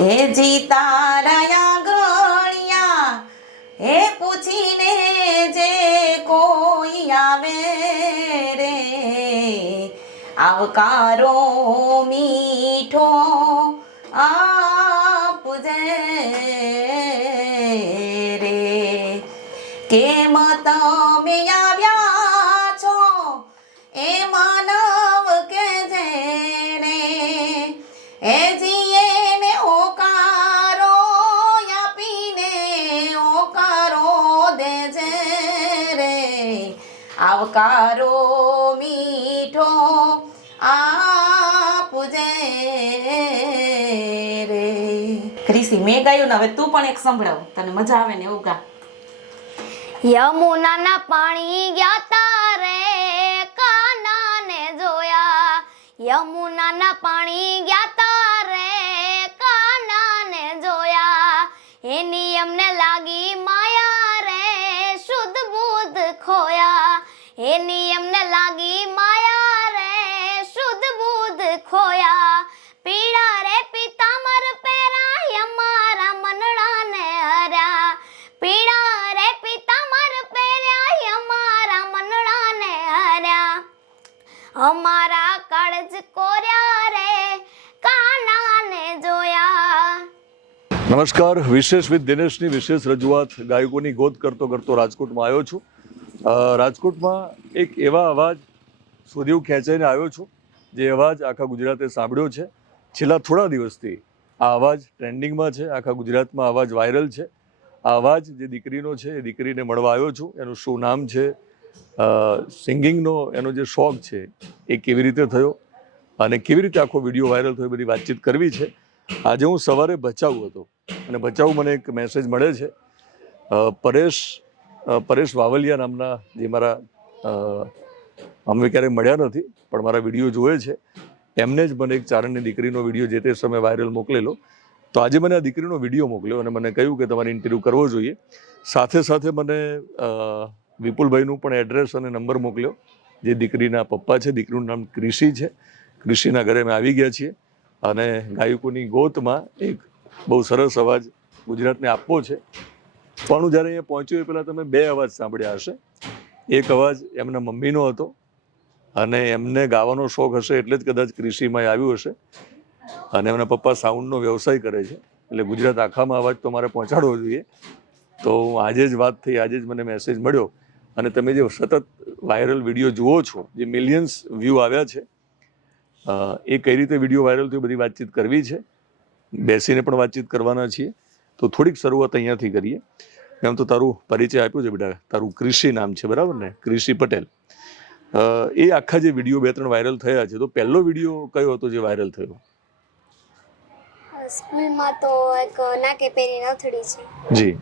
હે જીતારયા ગણિયા હે પૂછીને જે કોઈ આવે રે. આવકારો મીઠો આપજે રે. ક્રિસી, મેં ગાયું ને હવે તું પણ એક સંભળાવ. તને મજા આવે ને એવું ગા યમુનાના પાણી ગયા તારે કાનાને જોયા. યમુનાના પાણી ગયા અમારા કાળજ કોર્યા રે, કાનાને જોયા. નમસ્કાર, વિશેષ વિથ દિનેશની વિશેષ રજૂઆત ગાયકોની ગોત કરતો કરતો રાજકોટમાં આવ્યો છું. રાજકોટમાં એક એવા અવાજ સુધી હું ખેંચાઈને આવ્યો છું, જે અવાજ આખા ગુજરાતે સાંભળ્યો છે. છેલ્લા થોડા દિવસથી આ અવાજ ટ્રેન્ડિંગમાં છે, આખા ગુજરાતમાં અવાજ વાયરલ છે. આ અવાજ જે દીકરીનો છે, એ દીકરીને મળવા આવ્યો છું. એનું શું નામ છે સિંગિંગનો એનો જે શોખ છે એ કેવી રીતે થયો અને કેવી રીતે આખો વીડિયો વાયરલ થયો બધી વાતચીત કરવી છે. આજે હું સવારે ભચાઉ હતો અને ભચાઉ મને એક મેસેજ મળે છે. પરેશ પરેશ વાવલિયા નામના જે મારા અમે ક્યારેય મળ્યા નથી પણ મારા વીડિયો જોવે છે. એમને જ મને એક ચારણની દીકરીનો વીડિયો જે તે સમયે વાયરલ મોકલેલો. તો આજે મને આ દીકરીનો વીડિયો મોકલ્યો અને મને કહ્યું કે તમારે ઇન્ટરવ્યૂ કરવો જોઈએ. સાથે સાથે મને વિપુલભાઈનું પણ એડ્રેસ અને નંબર મોકલ્યો. જે દીકરીના પપ્પા છે, દીકરીનું નામ કૃષિ છે. કૃષિના ઘરે અમે આવી ગયા છીએ અને ગાયકોની ગોતમાં એક બહુ સરસ અવાજ ગુજરાતને આપવો છે. પણ હું જ્યારે અહીંયા પહોંચ્યો એ પહેલાં તમે બે અવાજ સાંભળ્યા હશે. એક અવાજ એમના મમ્મીનો હતો અને એમને ગાવાનો શોખ હશે એટલે જ કદાચ કૃષિમાં આવ્યું હશે. અને એમના પપ્પા સાઉન્ડનો વ્યવસાય કરે છે. એટલે ગુજરાત આખામાં અવાજ તો મારે પહોંચાડવો જોઈએ. તો આજે જ વાત થઈ, આજે જ મને મેસેજ મળ્યો. અને તમે જે સતત વાયરલ વીડિયો જુઓ છો જે મિલિયન્સ વ્યૂ આવ્યા છે એ કઈ રીતે વીડિયો વાયરલ થયો બધી વાતચીત કરવી છે? બેસીને પણ વાતચીત કરવાના છીએ. તો થોડીક શરૂઆત અહીંયાથી કરીએ. એમ તો તારું પરિચય આપ્યો છે બેટા. તારું કૃષિ નામ છે બરાબર ને? કૃષિ પટેલ. એ આખા જે વીડિયો બે ત્રણ વાયરલ થયા છે તો પહેલો વીડિયો કયો હતો જે વાયરલ થયો? સ્કૂલમાં તો એક નાકે પહેરી નથડી છે. જી.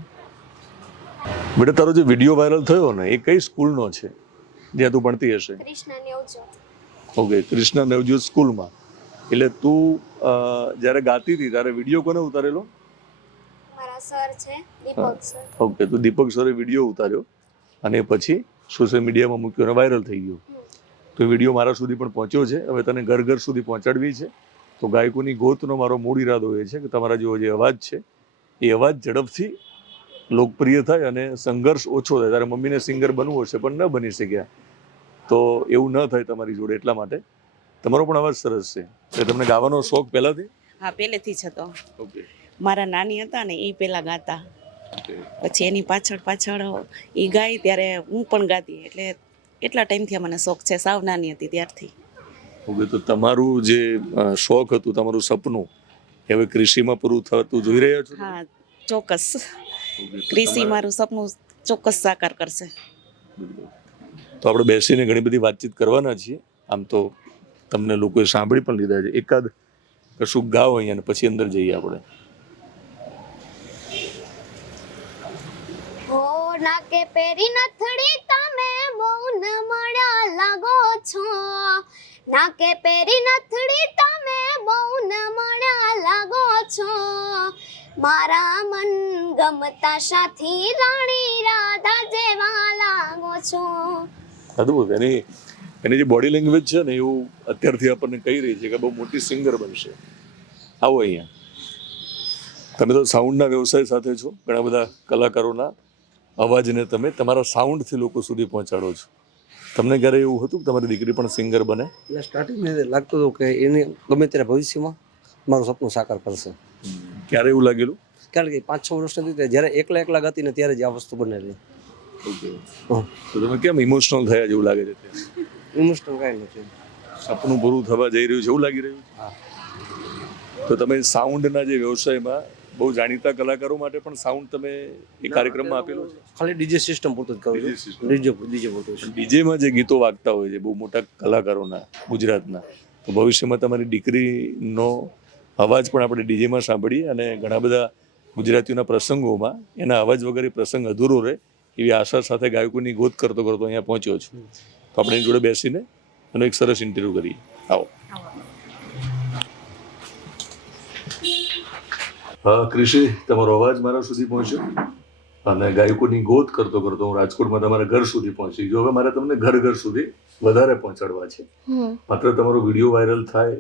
બેટા તારો જે વીડિયો વાયરલ થયો ને એ કઈ સ્કૂલનો છે? જ્યાં તું ભણતી હશે? ઓકે કૃષ્ણ નવજ્યોત સ્કૂલમાં. એટલે તું જ્યારે ગાતી હતી ત્યારે વીડિયો કોને ઉતારેલો? ઓકે તો દીપક સરે વીડિયો ઉતાર્યો અને પછી સોશિયલ મીડિયામાં મૂક્યો અને વાયરલ થઈ ગયો. તો વીડિયો મારા સુધી પણ પહોંચ્યો છે. હવે તને ઘર ઘર સુધી પહોંચાડવી છે. તો ગાયકોની ગોતનો મારો મૂળ ઈરાદો એ છે કે તમારા જેવો જે અવાજ છે એ અવાજ ઝડપથી લોકપ્રિય થાય અને સંઘર્ષ ઓછો થાય. તારે મમ્મીને સિંગર બનવું હશે પણ ન બની શક્યા. તો એવું ન થાય તમારી જોડે એટલા માટે. તમારો પણ અવાજ સરસ છે. એટલે તમને ગાવાનો શોખ પહેલાથી? હા પહેલેથી જ હતો. ઓકે. મારા નાની હતા ને એ પહેલા ગાતા. પછી એની પાછળ પાછળ એ ગાય ત્યારે હું પણ ગાતી. એટલે એટલા ટાઈમથી મને શોખ છે. સાવ નાની હતી ત્યારથી. ઓકે તો તમારું જે શોખ હતું તમારું સપનું હવે કૃષિમાં પૂરું થતું જોઈ રહ્યા છો હા ચોક્કસ. તમારા- મારું સપનું ચોક્કસ સાકાર કરશે. તો આપણે બેસીને ઘણી બધી વાતચીત કરવાના છીએ. આમ તો તમને લોકોએ સાંભળી પણ લીધા છે. એકાદ કશું ગાવ અહીંયા પછી અંદર જઈએ આપણે. ના નાકે પેરી નથડી તમે બહુ ન મળ્યા લાગો છો. નાકે પેરી નથડી તમે બહુ ન મળ્યા લાગો છો. મારા મન ગમતા સાથી રાણી રાધા જેવા લાગો છો. અદ્ભુત એની એની જે બોડી લેંગ્વેજ છે ને એવું અત્યારથી આપણને કહી રહી છે કે બહુ મોટી સિંગર બનશે. આવો અહીંયા. તમે તો સાઉન્ડના વ્યવસાય સાથે છો ઘણા બધા કલાકારોના અવાજને તમે તમારા સાઉન્ડથી લોકો સુધી પહોંચાડો છો. તમને ક્યારે એવું હતું કે તમારી દીકરી પણ સિંગર બને? એટલે સ્ટાર્ટિંગમાં લાગતું હતું કે એને ગમે ત્યારે ભવિષ્યમાં મારું સપનું સાકાર કરશે. ક્યારે એવું લાગેલું? કારણ કે પાંચ છ વર્ષ નથી જ્યારે એકલા એકલા ગાતી ને ત્યારે જ આ વસ્તુ બનેલી. તો તમે કેમ ઇમોશનલ થયા જેવું લાગે છે ઇમોશનલ કાંઈ નથી. સપનું પૂરું થવા જઈ રહ્યું છે એવું લાગી રહ્યું છે? તો તમે સાઉન્ડના જે વ્યવસાયમાં બહુ જાણીતા કલાકારો માટે પણ સાઉન્ડ તમે એ કાર્યક્રમમાં આપેલો છે? ખાલી ડીજે સિસ્ટમ પૂરતું જ કરું ડીજે ડીજે પૂરતું છે. ડીજેમાં જે ગીતો વાગતા હોય છે બહુ મોટા કલાકારોના ગુજરાતના તો ભવિષ્યમાં તમારી દીકરીનો અવાજ પણ આપણે ડીજેમાં સાંભળીએ અને ઘણા બધા ગુજરાતીઓના પ્રસંગોમાં એના અવાજ વગર એ પ્રસંગ અધૂરો રહે એવી આશા સાથે ગાયકોની ગોત કરતો કરતો અહીંયા પહોંચ્યો છું. તો આપણે એની જોડે બેસીને એનો એક સરસ ઇન્ટરવ્યૂ કરીએ. આવો. હા કૃષિ તમારો અવાજ મારા સુધી પહોંચ્યો? અને ગાયકોની ગોત કરતો કરતો હું રાજકોટમાં તમારા ઘર સુધી પહોંચી ગયો. હવે મારે તમને ઘર ઘર સુધી વધારે પહોંચાડવા છે. માત્ર તમારો વીડિયો વાયરલ થાય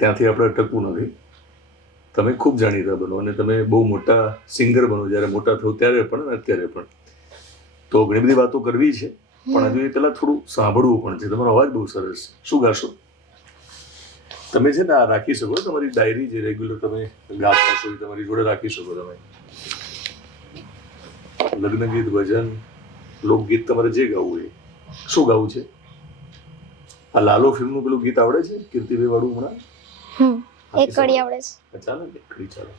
ત્યાંથી આપણે ટકવું નથી. તમે ખૂબ જાણીતા બનો અને તમે બહુ મોટા સિંગર બનો. જ્યારે મોટા થયો ત્યારે પણ અત્યારે પણ. તો ઘણી બધી વાતો કરવી છે પણ હજુ એ પહેલાં થોડું સાંભળવું પણ છે. તમારો અવાજ બહુ સરસ છે. શું ગાશો? તમે છે ને આ રાખી શકો તમારી ડાયરી જે રેગ્યુલર તમે ગાતા છો એ તમારી જોડે રાખી શકો તમે. લગ્ન ગીત ભજન લોકગીત તમારે જે ગાવું એ શું ગાવું છે? આ લાલો ફિલ્મનું પેલું ગીત આવડે છે? કીર્તિભાઈ વાળું હમણાં? એક કડી આવડે છે. ચાલો એક કડી ચાલો.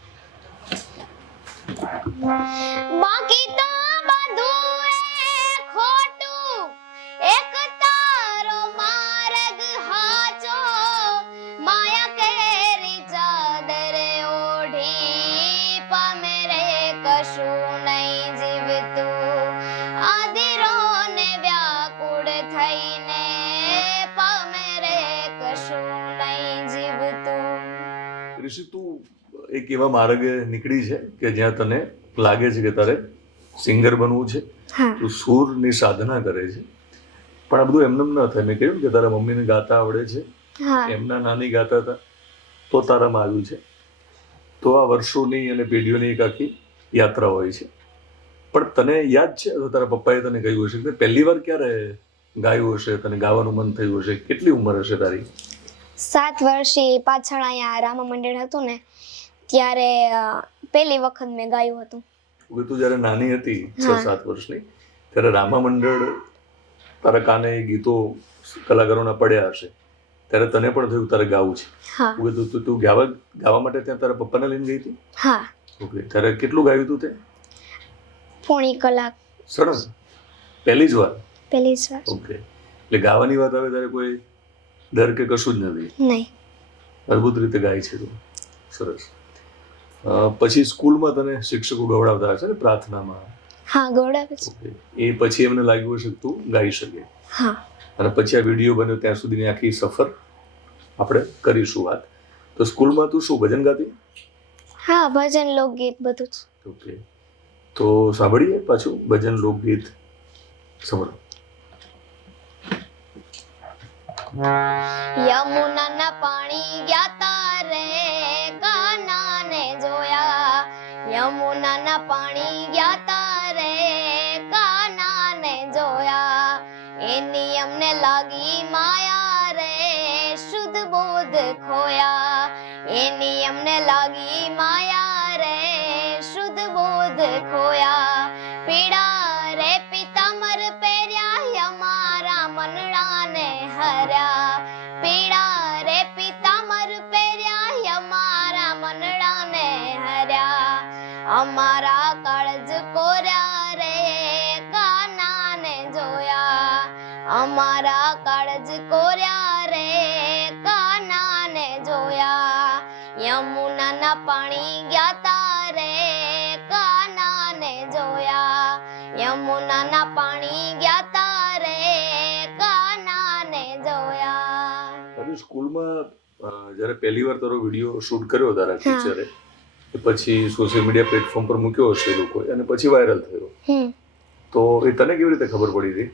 બાકી તો બધું એ ખોટું. એક તારો માર્ગ હાચો. માયા કેરી ચાદર ઓઢી પમે રે કશું. ઋષિ તું એક એવા માર્ગે નીકળી છે કે જ્યાં તને લાગે છે કે તારે સિંગર બનવું છે તું સૂરની સાધના કરે છે. પણ આ બધું એમને ન થાય. મેં કહ્યું કે તારા મમ્મીને ગાતા આવડે છે. એમના નાની ગાતા હતા. તો તારામાં આવ્યું છે. તો આ વર્ષોની અને પેઢીઓની એક આખી યાત્રા હોય છે. પણ તને યાદ છે? તારા પપ્પાએ તને કહ્યું હશે કે પહેલી વાર ક્યારે ગાયું હશે? તને ગાવાનું મન થયું હશે? કેટલી ઉંમર હશે તારી? સાત વર્ષથી પાછળ અહીંયા રામા મંદિર હતું ને ત્યારે પહેલી વખત મેં ગાયું હતું. તું જ્યારે નાની હતી છ સાત વર્ષની ત્યારે રામા મંડળ તારા કાને ગીતો કલાકારોના પડ્યા હશે. ત્યારે તને પણ થયું તારે ગાવું છે. હા. ઓકે તું- તું ગાવા ગાવા માટે ત્યાં તારા પપ્પાને લઈને ગઈ હતી? હા. ઓકે ત્યારે કેટલું ગાયું તું તે? પોણી કલાક. સરસ. પહેલી જ વાર? પહેલી જ વાર. ઓકે. એટલે ગાવાની વાત આવે ત્યારે કોઈ ડર કે કશું જ નથી. નહીં. અદ્ભુત રીતે ગાય છે તું. સરસ. પછી સ્કૂલમાં તને શિક્ષકો ગવડાવતા હશે ને પ્રાર્થનામાં? હા ગવડાવે છે. એ પછી એમને લાગ્યું હશે કે તું ગાઈ શકે. હા. અને પછી આ વીડિયો બન્યો ત્યાં સુધીની આખી સફર. આપણે કરીશું વાત. તો સ્કૂલમાં તું શું ભજન ગાતી? હા ભજન લોકગીત બધું જ. ઓકે. તો સાંભળીએ પાછું ભજન લોકગીત. સાંભળો. યમુનાના પાણી ગયા તારે કાનાને જોયા. યમુનાના પાણી ગયા તારે કાનાને જોયા. એની અમને લાગી માયા રે શુદ્ધ બોધ ખોયા. એની અમને લાગી માયા રે શુદ્ધ બોધ ખોયા. હર્યા પીડા રે પિતામર પહેર્યા અમારા મનડાને હર્યા. અમારા કાળજ કોર્યા રે, કાનાને જોયા. અમારા જ્યારે પહેલી વાર તારો વીડિયો શૂટ કર્યો તારા ટીચરે પછી સોશિયલ મીડિયા પ્લેટફોર્મ પર મૂક્યો હશે એ લોકોએ અને પછી વાયરલ થયો. તો એ તને કેવી રીતે ખબર પડી હતી?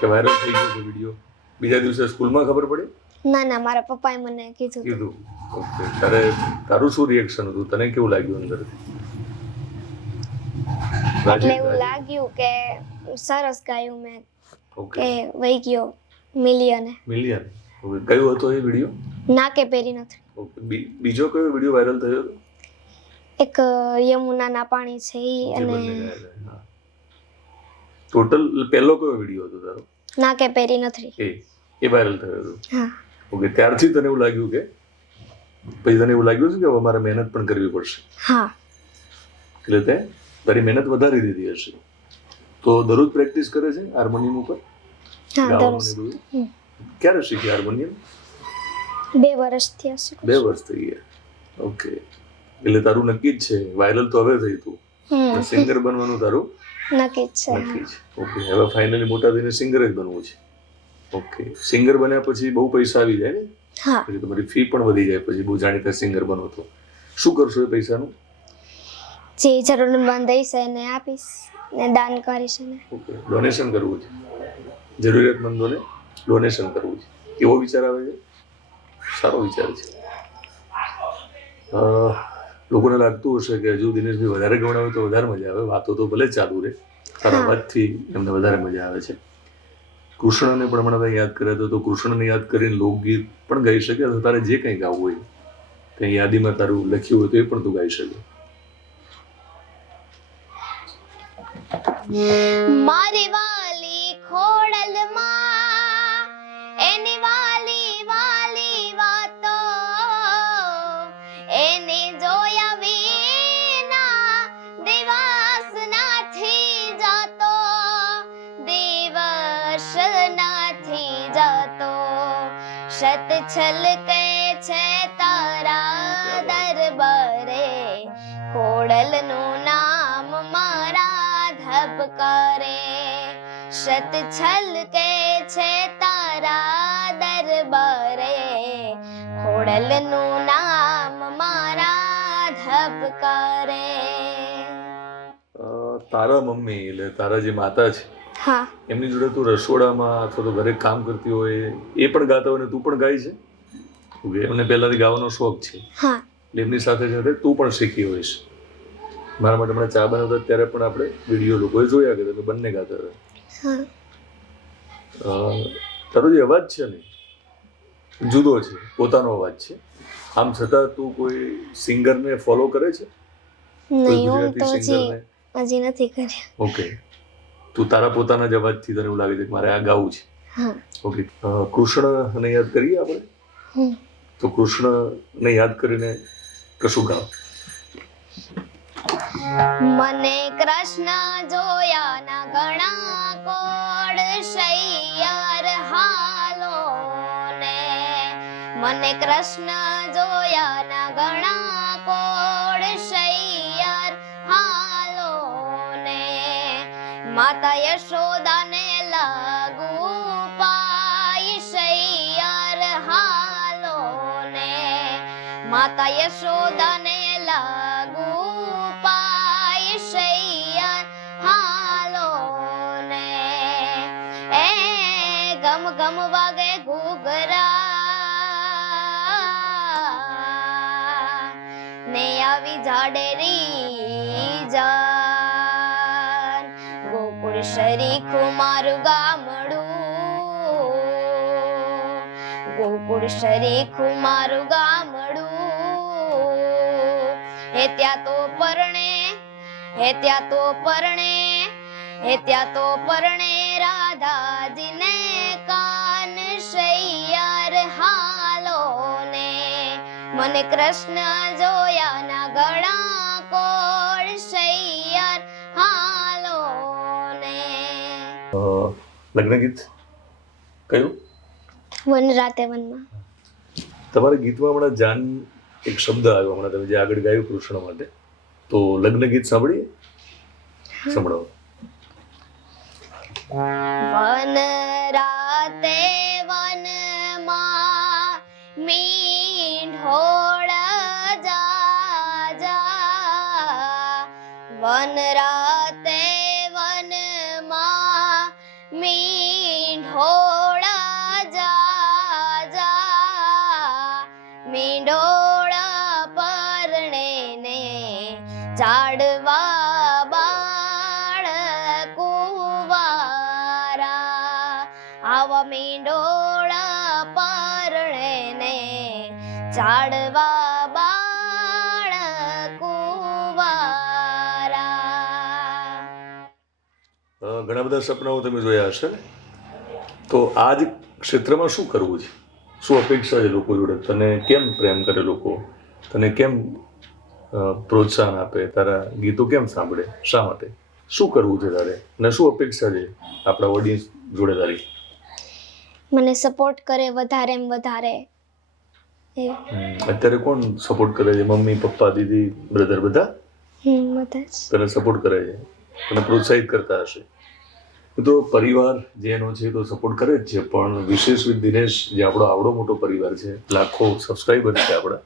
કે વાયરલ થઈ ગયો છે વીડિયો? બીજા દિવસે સ્કૂલમાં ખબર પડી? ના ના મારા પપ્પાએ મને કીધું. કીધું. ઓકે તારે તારું શું રિએક્શન હતું? તને કેવું લાગ્યું અંદરથી? એટલે એવું લાગ્યું કે સરસ ગાયું મેં ઓકે કે વહી ગયો મિલિયન. મિલિયન. ઓકે કયો હતો એ વીડિયો નાકે પેરી નથી. ઓકે બીજો કયો વીડિયો વાયરલ થયો? એક યમુનાના પાણી છે ઈ અને. ટોટલ પહેલો કયો વીડિયો હતો તારો? ના કે પહેરી નથી. એ એ વાયરલ થયો હતો. હા. ઓકે ત્યારથી તને એવું લાગ્યું કે પછી તને એવું લાગ્યું છે કે હવે મારે મહેનત પણ કરવી પડશે? હા. એટલે તે તારી મહેનત વધારી દીધી હશે. તો દરરોજ પ્રેક્ટિસ કરે છે હાર્મોનિયમ ઉપર? હા દરરોજ. ને. ક્યારે શીખી હાર્મોનિયમ? બે વર્ષ થયા છે. બે વર્ષ થઈ ગયા. ઓકે. એટલે તારું નક્કી જ છે. વાયરલ તો હવે થઈ તું. સિંગર બનવાનું તારું? નક્કી જ છે. નક્કી છે ઓકે. હવે ફાઇનલી મોટા થઈને સિંગર જ બનવું છે. ઓકે. સિંગર બન્યા પછી બહુ પૈસા આવી જાય ને? હા. પછી તમારી ફી પણ વધી જાય પછી. બહુ જાણીતા સિંગર બનો તો. શું કરશો એ પૈસાનું? જે જરૂરતમંદ હશે એને આપીશ. ને દાન કરીશ ને ઓકે. ડોનેશન કરવું છે. જરૂરિયાતમંદોને? ડોનેશન કરવું છે. એવો વિચાર આવે છે? સારો વિચાર છે. લોકોને લાગતું હશે કે હજુ દિનેશભાઈ વધારે ગવડાવે તો વધારે મજા આવે. વાતો તો ભલે ચાલુ રહે. સારા વાતથી એમને વધારે મજા આવે છે. કૃષ્ણને પણ હમણાં યાદ કર્યા તો તો કૃષ્ણને યાદ કરીને લોકગીત પણ ગાઈ શકે. અથવા તારે જે કંઈ ગાવું હોય કંઈ યાદીમાં તારું લખ્યું હોય તો એ પણ તું ગાઈ શકે. મારી વાલી ખોડલમાં છે તારા દરબારે. ખોડલનું નામ મારા ધબકારે. શત છલકે છે તારા દરબારે. ખોડલનું નામ મારા ધબકારે. તારા મમ્મી એટલે તારા જે માતા છે હા. એમની જોડે તું રસોડામાં અથવા તો ઘરે કામ કરતી હોય એ પણ ગાતા હોય ને તું પણ ગાય છે? ઓકે એમને પહેલાથી ગાવાનો શોખ છે. હા. એમની સાથે સાથે તું પણ શીખી હોઈશ. મારા માટે હમણાં ચા બનાવતા ત્યારે પણ આપણે વીડિયો લોકોએ જોયા કે તમે બંને ગાતા હતા. તારો જે અવાજ છે ને જુદો છે પોતાનો અવાજ છે. આમ છતાં તું કોઈ સિંગરને ફોલો કરે છે? નહીં હું તો હજી નથી કર્યા. ઓકે તું તારા પોતાના જ અવાજથી તને એવું લાગે છે કે મારે આ ગાવું છે. ઓકે કૃષ્ણ કૃષ્ણને યાદ કરીએ આપણે. તો કૃષ્ણને યાદ કરીને કશું ગાવ. મને કૃષ્ણ જોયાના ઘણા કોડ શૈયાર હાલો ને મને કૃષ્ણ જોયાના ઘણા કોડ શૈયાર હાલો ને માતા યશોદાને માતા યશોદાને લાગુ પાય શૈયાર હાલો ને એ ગમ ગમ વાગે ઘૂઘરા ને આવી જાડેરી જાન. ગોકુળ શરી મારું ગામડું. ગોકુળ શરી મારું ગામડું. ત્યાં તો પરણે હે ત્યાં તો પરણે હે ત્યાં તો પરણે રાધાજીને કાન શૈયાર હાલો ને મને કૃષ્ણ જોયાના ગળા કોળ શૈયાર હાલો ને લગ્ન ગીત? કયું? વન રાતે વનમાં. તમારા ગીતમાં હમણાં જાન એક શબ્દ આવ્યો હમણાં તમે જે આગળ ગાયું કૃષ્ણ માટે. તો લગ્ન ગીત સાંભળીએ? સંભળાવો વન રાતે વનમાં મીંઢોળ જા જા વન રાતે ઘણા બધા સપનાઓ તમે જોયા હશે. ને તો આ જ ક્ષેત્રમાં શું કરવું છે? શું અપેક્ષા છે લોકો જોડે? તને કેમ પ્રેમ કરે લોકો? તને કેમ પ્રોત્સાહન આપે? તારા ગીતો કેમ સાંભળે? શા માટે? શું કરવું છે તારે? ને શું અપેક્ષા છે આપણા ઓડિયન્સ જોડે તારી? મને સપોર્ટ કરે વધારે એમ વધારે. અત્યારે કોણ સપોર્ટ કરે છે? મમ્મી પપ્પા દીદી બ્રધર બધા? તને સપોર્ટ કરે છે? તને પ્રોત્સાહિત કરતા હશે? તો પરિવાર જે એનો છે તો સપોર્ટ કરે જ છે, પણ વિશેષ વિથ દિનેશ જે આપણો આવડો મોટો પરિવાર છે, લાખો સબસ્ક્રાઈબર છે આપણા,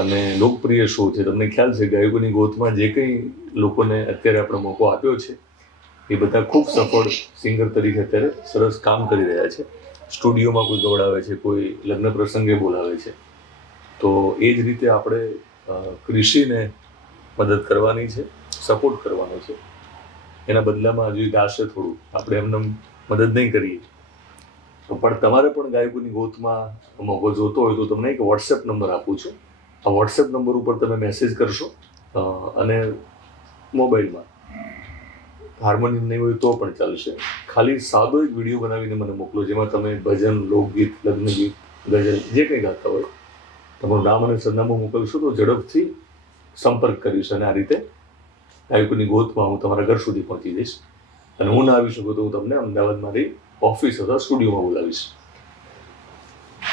અને લોકપ્રિય શો છે. તમને ખ્યાલ છે, ગાયકોની ગોતમાં જે કંઈ લોકોને અત્યારે આપણે મોકો આપ્યો છે, એ બધા ખૂબ સફળ સિંગર તરીકે અત્યારે સરસ કામ કરી રહ્યા છે. સ્ટુડિયોમાં કોઈ દોડાવે છે, કોઈ લગ્ન પ્રસંગે બોલાવે છે. તો એ જ રીતે આપણે કૃષિને મદદ કરવાની છે સપોર્ટ કરવાનો છે. એના બદલામાં હજુ ગાશે થોડું. આપણે એમને મદદ નહીં કરીએ. પણ તમારે પણ ગાયકોની ગોતમાં મોકો જોતો હોય તો તમને એક વોટ્સએપ નંબર આપું છું. આ વોટ્સએપ નંબર ઉપર તમે મેસેજ કરશો અને મોબાઈલમાં. હાર્મોનિયમ નહીં હોય તો પણ ચાલશે. ખાલી સાદો એક વીડિયો બનાવીને મને મોકલો, જેમાં તમે ભજન, લોકગીત લગ્નગીત ગઝલ, જે કંઈ ગાતા હોય, તમારું નામ અને સરનામું મોકલશો તો ઝડપથી સંપર્ક કરીશ અને આ રીતે ગાયકોની ગોતમાં હું તમારા ઘર સુધી પહોંચી જઈશ. અને હું ના આવી શકું તો હું તમને અમદાવાદ મારી ઓફિસ અથવા સ્ટુડિયોમાં બોલાવીશ.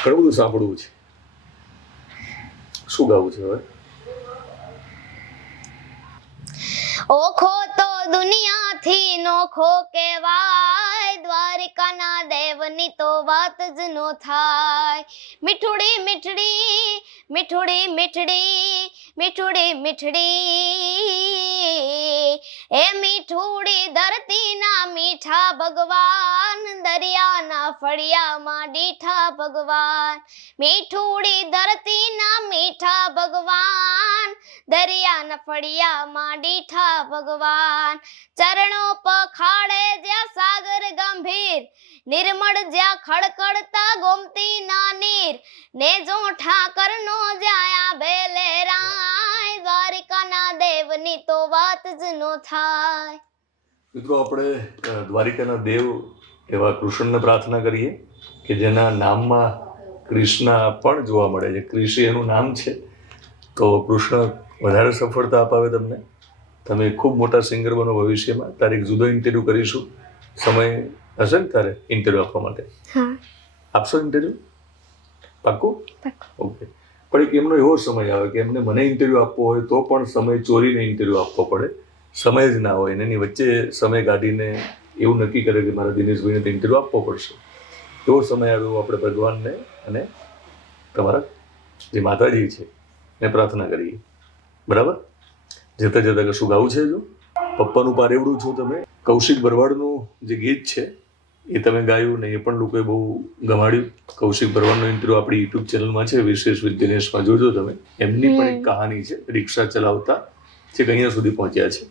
ઘણું બધું સાંભળવું છે. શું ગાવું છે હવે? ઓખો તો દુનિયાથી નોખો કેવાય દ્વારિકાના દેવની તો વાત જ નો થાય. મીઠડી મીઠડી મીઠડી મીઠડી મીઠડી મીઠડી. એ મીઠુડી ધરતીના મીઠા ભગવાન, દરિયાના ફળિયામાં દીઠા ભગવાન. મીઠુડી ધરતીના મીઠા ભગવાન, દરિયાના ફળિયામાં દીઠા ભગવાન. ચરણો પખાડે જ્યાં સાગર ગંભીર. નિર્મળ જ્યાં ખડખડતા ગોમતી ના નીર ને જો ઠાકર નો જાયા બેલે રાય. દ્વારિકાના દેવની તો વાત જ નો થાય. મિત્રો, આપણે દ્વારિકાના દેવ એવા કૃષ્ણને પ્રાર્થના કરીએ કે જેના નામમાં કૃષ્ણ પણ જોવા મળે છે. કૃષિ એનું નામ છે. તો કૃષ્ણ વધારે સફળતા અપાવે તમને. તમે ખૂબ મોટા સિંગર બનો ભવિષ્યમાં. તારીખ જુદો ઇન્ટરવ્યૂ કરીશું. સમય હશે ને તારે ઇન્ટરવ્યૂ આપવા માટે. હા. આપશો ઇન્ટરવ્યૂ પાક્કું. ઓકે. પણ એક એમનો એવો સમય આવે કે એમને મને ઇન્ટરવ્યૂ આપવો હોય તો પણ સમય ચોરીને ઇન્ટરવ્યૂ આપવો પડે. સમય જ ના હોય અને એની વચ્ચે સમય કાઢીને એવું નક્કી કરે કે મારા દિનેશભાઈને તો ઇન્ટરવ્યૂ આપવો પડશે. એવો સમય આવ્યો આપણે ભગવાનને અને તમારા જે માતાજી છે ને પ્રાર્થના કરીએ. બરાબર? જતાં જતાં કશું ગાવું છે જો પપ્પાનું પારેવડું છો તમે? કૌશિક ભરવાડનું જે ગીત છે એ તમે ગાયું ને એ પણ લોકોએ બહુ ગમાડ્યું. કૌશિક ભરવાડનો ઇન્ટરવ્યુ આપણી યુટ્યુબ ચેનલમાં છે વિશેષ વિથ દિનેશમાં જોજો તમે. એમની પણ એક કહાની છે રિક્ષા ચલાવતા જે અહીંયા સુધી પહોંચ્યા છે.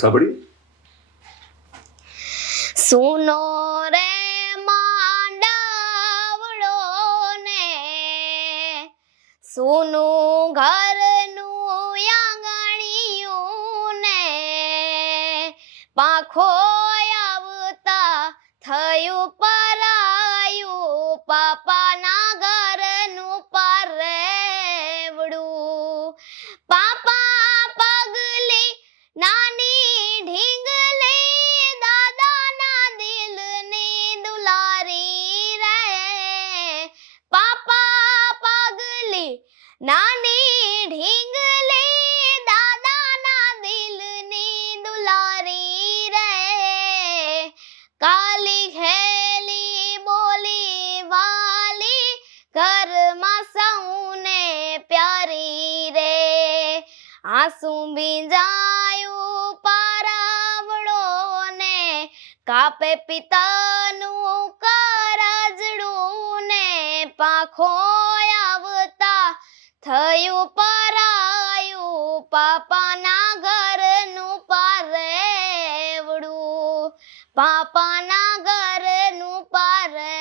સાંભળી સુનો રે માંડાવડો ને સોનું ઘરનું આંગણીયું ને પાંખો આંસુ ભીંજાયું પારાવડો ને કાપે પિતાનું કરજડું ને પાખો આવતા થયું પરાયું પાપાના ઘરનું પારેવડું, પાપાના ઘરનું પારેવડું.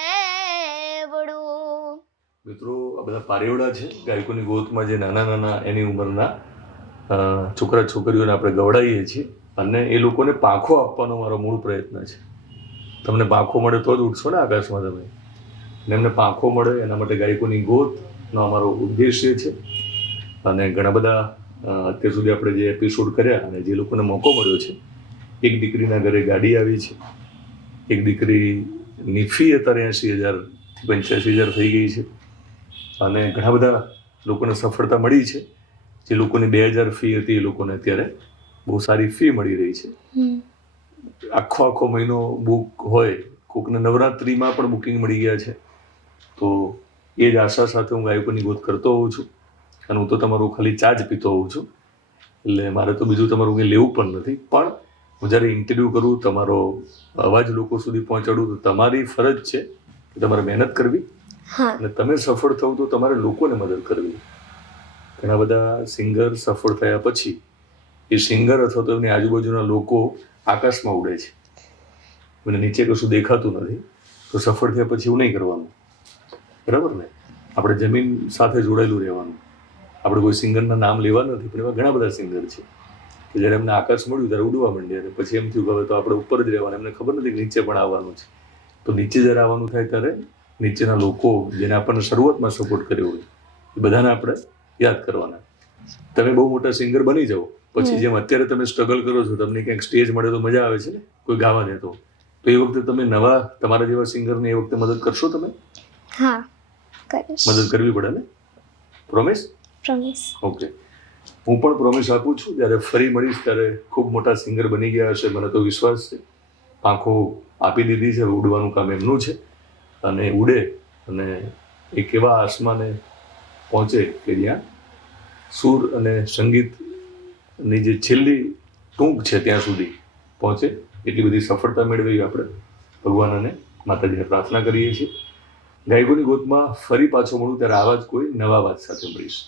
મિત્રો, આ બધા પારેવડા છે, ગાયકોની ગોતમાં જે નાના નાના એની ઉંમરના છોકરા છોકરીઓને આપણે ગવડાવીએ છીએ અને એ લોકોને પાંખો આપવાનો મારો મૂળ પ્રયત્ન છે. તમને પાંખો મળે તો જ ઉઠશો ને આકાશમાં તમે. અને એમને પાંખો મળે, એના માટે ગાયકોની ગોતનો અમારો ઉદ્દેશ્ય છે. અને ઘણા બધા અત્યાર સુધી આપણે જે એપિસોડ કર્યા અને જે લોકોને મોકો મળ્યો છે, એક દીકરીના ઘરે ગાડી આવી છે. એક દીકરીની ફી અત્યારે એંશી હજારથી પંચ્યાસી હજાર થઈ ગઈ છે. અને ઘણા બધા લોકોને સફળતા મળી છે. જે લોકોને બે હજાર ફી હતી એ લોકોને અત્યારે બહુ સારી ફી મળી રહી છે. આખો આખો મહિનો બુક હોય કોકને નવરાત્રિમાં પણ બુકિંગ મળી ગયા છે. તો એ જ આશા સાથે હું ગાયકોની ગોત કરતો હોઉં છું. અને હું તો તમારું ખાલી ચાર્જ પીતો હોઉં છું. એટલે મારે તો બીજું તમારું કંઈ લેવું પણ નથી. પણ હું જ્યારે ઇન્ટરવ્યૂ કરું તમારો અવાજ લોકો સુધી પહોંચાડું તો તમારી ફરજ છે કે તમારે મહેનત કરવી. અને તમે સફળ થવું તો તમારે લોકોને મદદ કરવી. ઘણા બધા સિંગર સફળ થયા પછી એ સિંગર અથવા તો એમની આજુબાજુના લોકો આકાશમાં ઉડે છે. મને નીચે કશું દેખાતું નથી, તો સફળ થયા પછી એવું નહીં કરવાનું. બરાબર ને? આપણે જમીન સાથે જોડાયેલું રહેવાનું. આપણે કોઈ સિંગરના નામ લેવા નથી, પણ એવા ઘણા બધા સિંગર છે. કે જ્યારે એમને આકાશ મળ્યું, ત્યારે ઉડવા માંડ્યા અને પછી એમ થયું કે હવે તો આપણે ઉપર જ રહેવાનું, એમને ખબર નથી કે નીચે પણ આવવાનું છે. તો નીચે જ્યારે આવવાનું થાય ત્યારે નીચેના લોકો જેને આપણને શરૂઆતમાં સપોર્ટ કર્યો હોય, એ બધાને આપણે યાદ કરવાના. તમે બહુ મોટા સિંગર બની જાઓ. પછી જેમ અત્યારે તમે સ્ટ્રગલ કરો છો તમને ક્યાંક સ્ટેજ મળે તો મજા આવે છે ને? કોઈ ગાવા દે તો. તો એ વખતે તમે નવા તમારા જેવા સિંગરને એ વખતે મદદ કરશો તમે? હા કરીશ. મદદ કરવી પડે ને? પ્રોમિસ પ્રોમિસ ઓકે હું પણ પ્રોમિસ આપું છું જ્યારે ફરી મળીશ ત્યારે ખૂબ મોટા સિંગર બની ગયા હશે મને તો વિશ્વાસ છે. પાંખો આપી દીધી છે ઉડવાનું કામ એમનું છે. અને ઉડે અને એક એવા આસમાને પહોંચે કે જ્યાં સૂર અને સંગીતની જે છેલ્લી ટૂંક છે ત્યાં સુધી પહોંચે. એટલી બધી સફળતા મેળવી આપણે. ભગવાન અને માતાજીને પ્રાર્થના કરીએ છીએ. ગાયકોની ગોતમાં ફરી પાછો મળું ત્યારે આવા જ કોઈ નવા વાત સાથે મળીશ.